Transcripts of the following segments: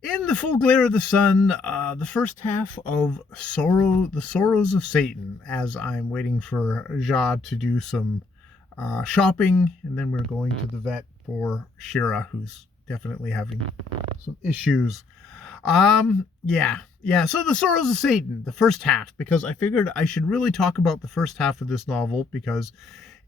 In the full glare of the sun, the first half of The Sorrows of Satan, as I'm waiting for Ja to do some shopping, and then we're going to the vet for Shira, who's definitely having some issues. Yeah. So The Sorrows of Satan, the first half, because I figured I should really talk about the first half of this novel because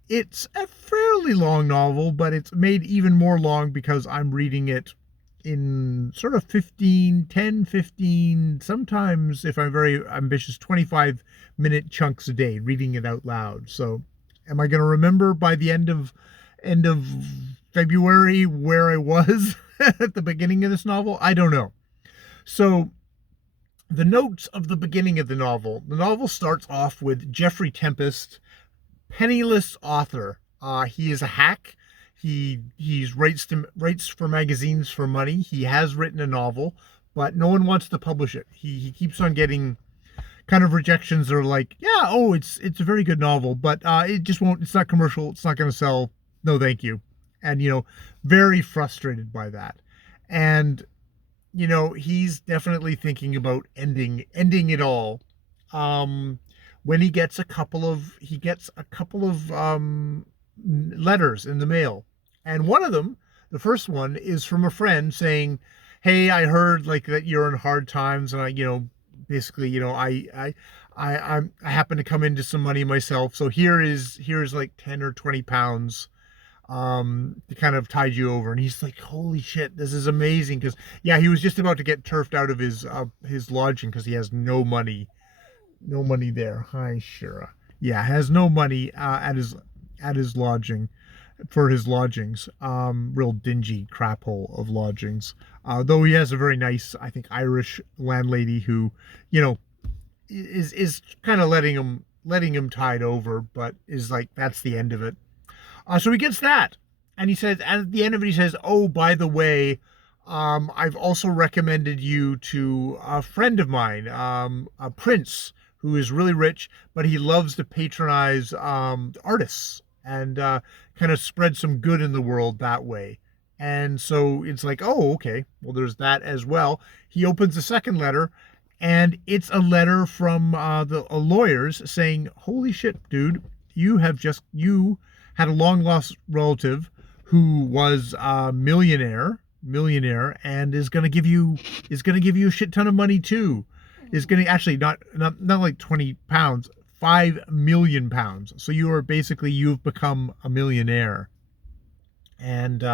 it's a fairly long novel, but it's made even more long because I'm reading it in sort of 15, 10, 15, sometimes if I'm very ambitious, 25-minute chunks a day, reading it out loud. So am I going to remember by the end of February where I was at the beginning of this novel? I don't know. So the notes of the beginning of the novel starts off with Jeffrey Tempest, penniless author. He is a hack. He writes for magazines for money. He has written a novel, but no one wants to publish it. He keeps on getting kind of rejections that are like, yeah, oh, it's a very good novel, but it just won't. It's not commercial. It's not going to sell. No, thank you. And very frustrated by that. And he's definitely thinking about ending it all. Um, when he gets a couple of letters in the mail, and one of them, the first one, is from a friend saying, "Hey, I heard like that you're in hard times, and basically, I happen to come into some money myself, so here's like 10 or 20 pounds to kind of tide you over." And he's like, holy shit, this is amazing, because yeah, he was just about to get turfed out of his lodging because he has no money there. Hi, Shira. Yeah, has no money at his lodging for his lodgings. Real dingy crap hole of lodgings. Though he has a very nice, I think, Irish landlady who, you know, is kind of letting him tide over, but is like, that's the end of it. So he gets that, and he says, and at the end of it, he says, "Oh, by the way, I've also recommended you to a friend of mine, a prince who is really rich, but he loves to patronize artists and kind of spread some good in the world that way." And so it's like, oh, okay, well, there's that as well. He opens the second letter, and it's a letter from the lawyers saying, "Holy shit, dude, you had a long lost relative who was a millionaire, and is going to give you a shit ton of money too. Is going to actually not like 20 pounds, 5 million pounds. So you've become a millionaire." And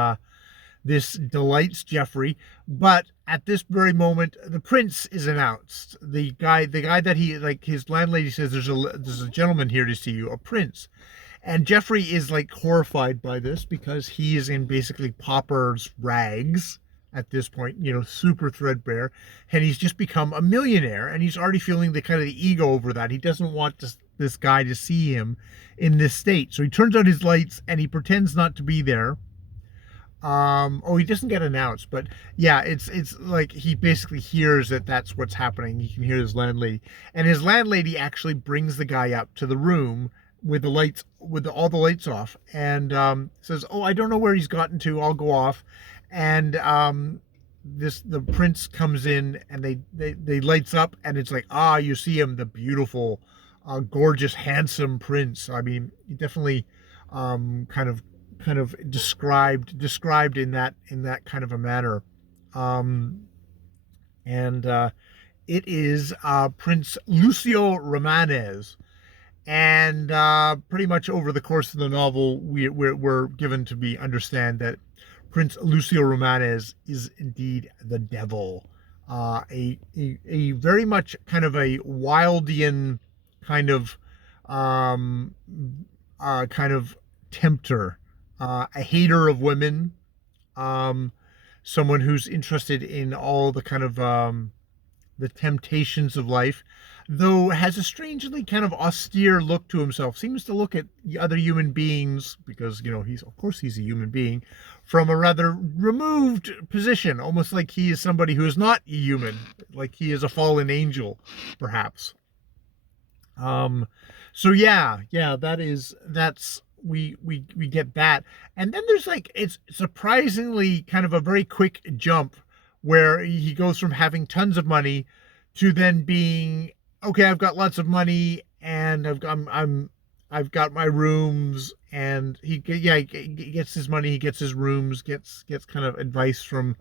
this delights Jeffrey, but at this very moment, the prince is announced. The guy that he, like, his landlady says, there's a gentleman here to see you, a prince. And Jeffrey is like horrified by this because he is in basically pauper's rags at this point, super threadbare, and he's just become a millionaire, and he's already feeling the kind of the ego over that. He doesn't want this guy to see him in this state, so he turns out his lights and he pretends not to be there. Oh, he doesn't get announced, but yeah, it's like he basically hears that that's what's happening. He can hear his landlady, and his landlady actually brings the guy up to the room with the lights, with all the lights off, and says, "Oh, I don't know where he's gotten to. I'll go off." And the prince comes in, and they lights up, and it's like, you see him, the beautiful, gorgeous, handsome prince. I mean, he definitely kind of described in that kind of a manner. Um, and it is Prince Lucio Romanes. And pretty much over the course of the novel, we're given to be understand that Prince Lucio Romanes is indeed the devil, a very much kind of a Wildian kind of um, kind of tempter, a hater of women, um, someone who's interested in all the kind of the temptations of life, though has a strangely kind of austere look to himself. Seems to look at the other human beings, because he's a human being, from a rather removed position, almost like he is somebody who is not human, like he is a fallen angel, perhaps. Um, so yeah, that's we get that, and then there's like, it's surprisingly kind of a very quick jump where he goes from having tons of money to then being, okay, I've got lots of money and I've got my rooms, and he gets his money, he gets his rooms, gets kind of advice from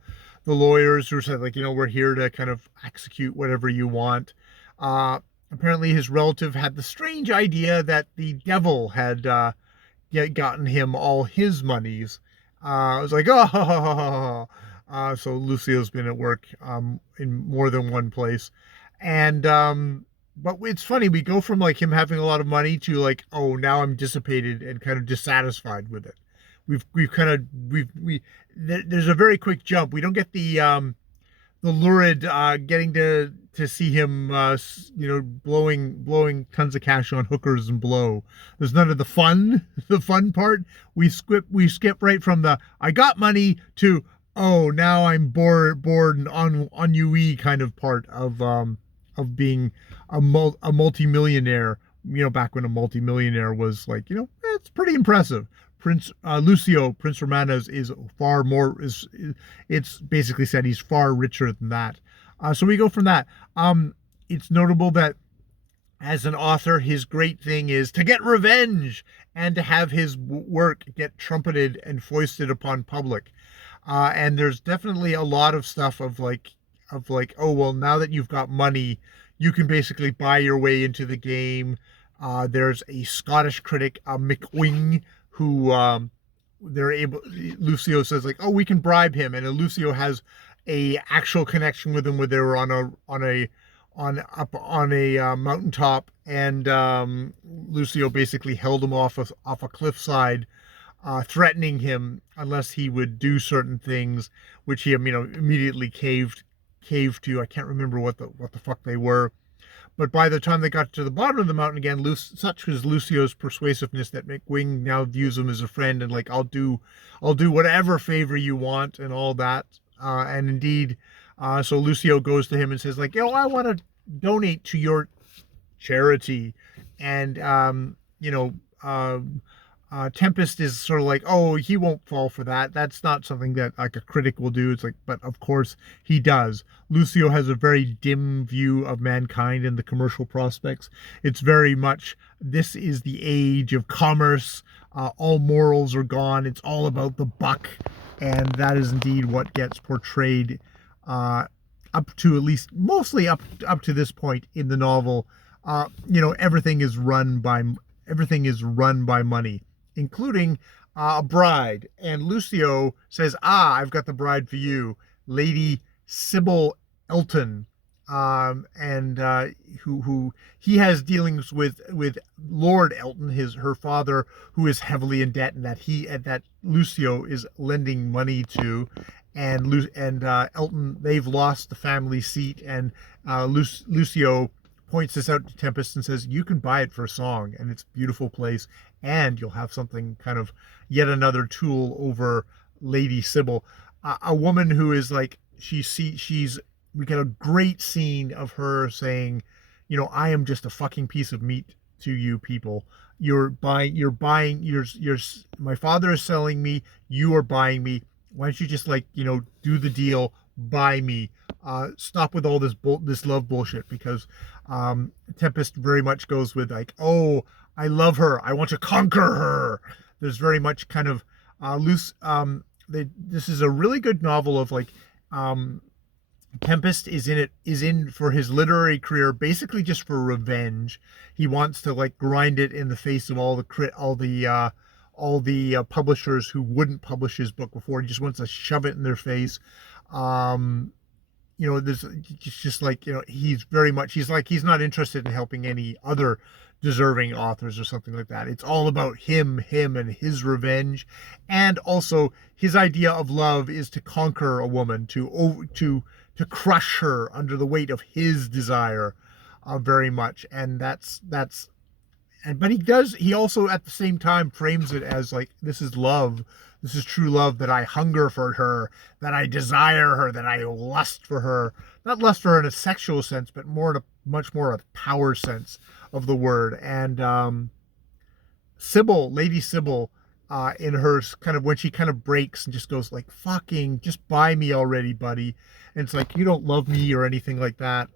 the lawyers who said, like, we're here to kind of execute whatever you want. Apparently his relative had the strange idea that the devil had gotten him all his monies. I was like, oh. So Lucio's been at work in more than one place. And but it's funny, we go from like him having a lot of money to like, oh, now I'm dissipated and kind of dissatisfied with it. There's a very quick jump. We don't get the lurid getting to see him blowing tons of cash on hookers and blow. There's none of the fun part. We skip right from the I got money to, oh, now I'm bored and ennui kind of part of being a multimillionaire. Back when a multimillionaire was like, it's pretty impressive. Prince Romano's is far more, it's basically said he's far richer than that. So we go from that. It's notable that as an author, his great thing is to get revenge and to have his work get trumpeted and foisted upon public. And there's definitely a lot of stuff of like, oh, well, now that you've got money, you can basically buy your way into the game. There's a Scottish critic, McWing, who Lucio says like, oh, we can bribe him, and Lucio has a actual connection with him where they were on a mountaintop, and Lucio basically held him off a cliffside, threatening him unless he would do certain things, which he immediately caved to. I can't remember what the fuck they were. But by the time they got to the bottom of the mountain again, such was Lucio's persuasiveness that McWing now views him as a friend, and like, I'll do whatever favor you want and all that. And indeed, so Lucio goes to him and says like, I want to donate to your charity. And Tempest is sort of like, oh, he won't fall for that. That's not something that like a critic will do. It's like, but of course he does. Lucio has a very dim view of mankind and the commercial prospects. It's very much, this is the age of commerce. All morals are gone. It's all about the buck. And that is indeed what gets portrayed up to, at least mostly up to this point in the novel. Everything is run by money, including a bride. And Lucio says, I've got the bride for you, Lady Sybil Elton, who he has dealings with Lord Elton, her father, who is heavily in debt, and that Lucio is lending money to. And Elton, they've lost the family seat, and Lucio points this out to Tempest and says, you can buy it for a song, and it's a beautiful place, and you'll have something kind of yet another tool over Lady Sybil, a woman who is like, we get a great scene of her saying, I am just a fucking piece of meat to you people. You're buying, my father is selling me, you are buying me. Why don't you just do the deal, buy me, stop with all this love bullshit, because Tempest very much goes with like, oh, I love her, I want to conquer her. There's very much kind of loose. This is a really good novel of like, Tempest is in for his literary career basically just for revenge. He wants to like grind it in the face of all the publishers who wouldn't publish his book before. He just wants to shove it in their face. There's just like, he's not interested in helping any other deserving authors or something like that. It's all about him and his revenge. And also his idea of love is to conquer a woman, to crush her under the weight of his desire, very much. And but he also at the same time frames it as like, this is love. This is true love, that I hunger for her, that I desire her, that I lust for her. Not lust for her in a sexual sense, but much more a power sense of the word. And Lady Sybil in her kind of, when she kind of breaks and just goes like, fucking just buy me already, buddy. And it's like, you don't love me or anything like that.